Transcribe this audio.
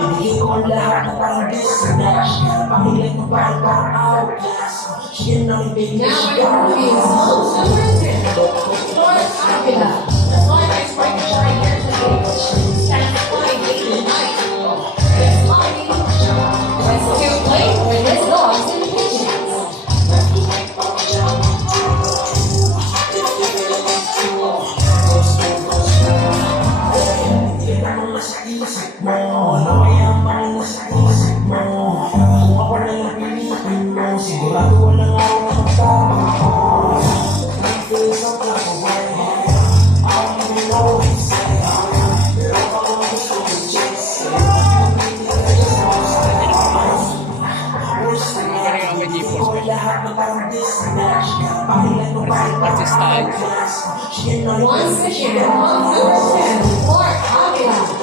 Bigay ko ang lahat ng parang business. Pamilay mo parang outcast. Siya na yung baby. Now my movie is so written. Lord Avila. That's why I tried to shine here today. Stand by day and night. It's money. It's too late when this dog's in patience. Sa isip mo, namayamang nasa isip mo. Kung ako na yung pinipin mo, sigurado walang ako makatama mo. My face on top of my head, I don't even know what to say. Pero ako gusto ko chase it. I just want to stay on. Worst thing I can do, ko lahat ng parang business. Pakilan mo parang outcast. Once again, Lord Avila.